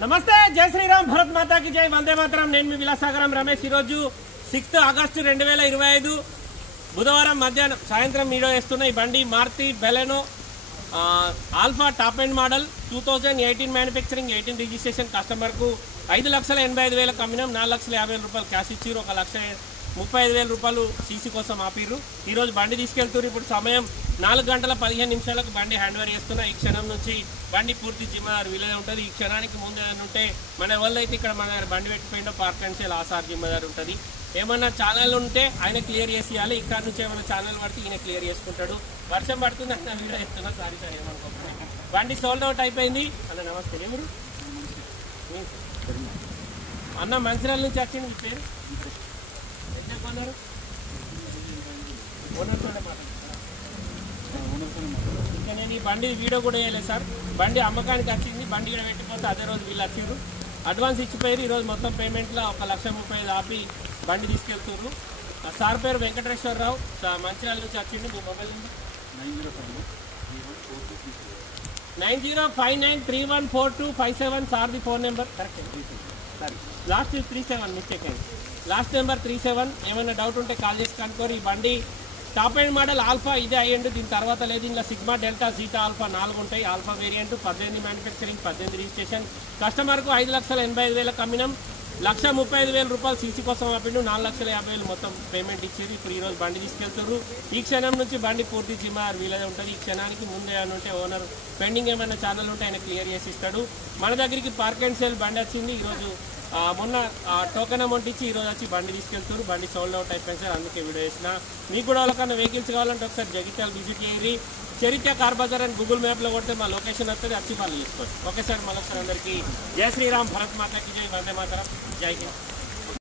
నమస్తే, జై శ్రీరామ్, భరత్ మాతాకి జై, వందే మాతరం. నేను మీ విలాసాగరం రమేష్. ఈరోజు 6 ఆగస్టు 2025 బుధవారం మధ్యాహ్నం సాయంత్రం వీడియో వేస్తున్న ఈ బండి Maruti Baleno alpha top end model 2018 manufacturing, 18 registration. కస్టమర్కు 5,85,000 అమ్మినాం. 4,50,000 రూపాయలు క్యాష్ ఇచ్చిర్రు. 1,35,000 రూపాయలు సీసీ కోసం ఆపిర్రు. ఈరోజు బండి తీసుకెళ్తున్నారు. ఇప్పుడు సమయం 4 గంటల 15 నిమిషాలకు బండి హ్యాండ్ ఓవర్ చేస్తున్నా. ఈ క్షణం నుంచి బండి పూర్తి జిమ్మదారు వీలే ఉంటుంది. ఈ క్షణానికి ముందు ఏదైనా ఉంటే మన ఎవరైతే ఇక్కడ మన బండి పెట్టిపోయిందో పార్క్ అండ్ సేల్ ఆసార్ జిమ్మదారు ఉంటుంది. ఏమన్నా ఛానల్ ఉంటే ఆయన క్లియర్ చేసి ఇవ్వాలి. ఇక్కడ నుంచి ఏమైనా ఛానల్ పడితే ఈయన క్లియర్ చేసుకుంటాడు. వర్షం పడుతుంది అన్న వీడియో చెప్తున్నా, సారీ సార్ ఏమనుకోకండి. బండి సోల్డ్ అవుట్ అయిపోయింది. అన్న నమస్తే. మీరు అన్న మంచిర్యాల నుంచి వచ్చింది. మీ పేరు ఎంత కొన్నారు? ఓనర్తో మాట్లాడుతున్నారా? ఇంకా నేను ఈ బండి వీడియో కూడా వేయలేదు సార్. బండి అమ్మకానికి వచ్చింది. బండి కూడా పెట్టిపోతే అదే రోజు వీళ్ళు వచ్చిండ్రు. అడ్వాన్స్ ఇచ్చిపోయారు. ఈరోజు మొత్తం పేమెంట్లో 1,30,000 ఆపి బండి తీసుకెళ్తున్నారు. సార్ పేరు వెంకటేశ్వరరావు, మంచిర్యాల నుంచి వచ్చింది. మీ మొబైల్ నెంబర్ 9059314257. సార్ది phone number correct. Last 37 mistake అయింది. Last number 37. ఏమైనా డౌట్ ఉంటే కాల్ చేసి కనుక్కోరు. ఈ బండి టాప్ అండ్ మోడల్ ఆల్ఫా ఇదే అయ్యండి. దీని తర్వాత లేదు. ఇంకా సిగ్మా, డెల్టా, జీటా, ఆల్ఫా 4 ఉంటాయి. Alpha variant 18 manufacturing, 18 registration. కస్టమర్కు 5,85,000 అమ్మినాం. 1,35,000 రూపాయలు సీసీ కోసం ఆపిండు. 4,50,000 మొత్తం పేమెంట్ ఇచ్చారు. ఇప్పుడు ఈరోజు బండి తీసుకెళ్తారు. ఈ క్షణం నుంచి బండి పూర్తి జిమ్మదారు వీలదే ఉంటుంది. ఈ క్షణానికి ముందు ఏమైనా ఉంటే ఓనర్ పెండింగ్ ఏమైనా ఛానల్ ఉంటే ఆయన క్లియర్ చేసి ఇస్తాడు. మన దగ్గరికి పార్క్ అండ్ సేల్ బండి వచ్చింది. ఈరోజు మొన్న టోకెన్ అమౌంట్ ఇచ్చి ఈరోజు వచ్చి బండి తీసుకెళ్తారు. బండి సోల్డ్ అవుట్ అయిపోయింది సార్, అందుకే వీడియో వేసిన. మీకు కూడా వాళ్ళకన్నా వెహికల్స్ కావాలంటే ఒకసారి జగిత్యాల విజిట్ చేయండి. చరిత్ర కార్ బజార్ అని గూగుల్ మ్యాప్లో కొడితే మా లొకేషన్ వస్తుంది. వచ్చి వాళ్ళు తీసుకోండి. ఓకే సార్, మళ్ళొకసారి అందరికీ జై శ్రీరామ్, భరత్ మాతాకి జై, వందే మాతరం, జై హింద్.